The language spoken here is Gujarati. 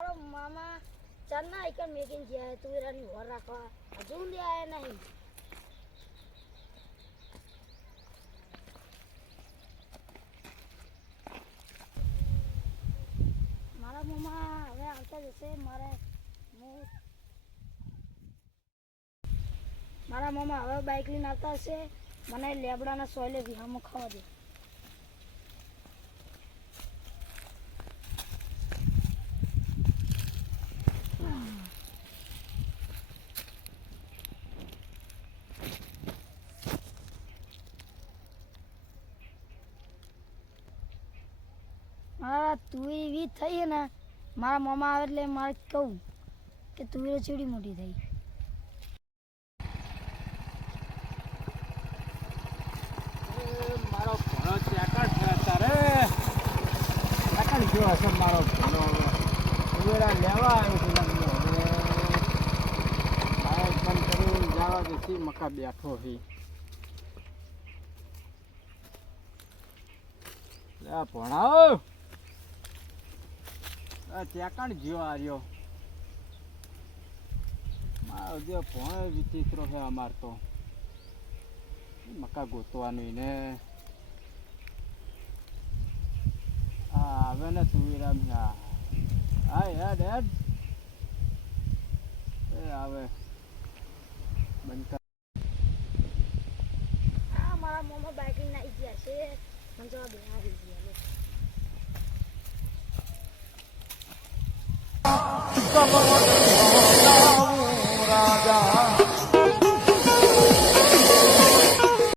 મામા ચાંદના આઈકન મેકીને ગયા તુવેરાની વર રાખવા હજુ સુધી આયા નહીં મારા મામા હવે આવતા જશે મારે હું મારા મામા હવે બાઇક લઈને આવતા હશે મને લેબડાના સોયલે વિહામો ખાવા દે મારા તુવેર એવી થઈ ને, મારા મામા આવે એટલે મારે કહું કે તું એ ચીડી મોટી થઈ. મારો ભણો ચાકડ છે હશે મારો ભણો? ઉવેરા લેવા આવ્યો છું બાઇક બંધ કરીને મકા બેઠો છે ભણાવો. ચાકડ ગયો આ રહ્યો. મારો જે ભણો છે અમાર મકા ગોતવાનું એને હા આવે ને સુવિરામ હા. હાય હેડ એ આવે. બંધ મારા મોમાં બાઇક આવી ગયા છે. મને જવા राजा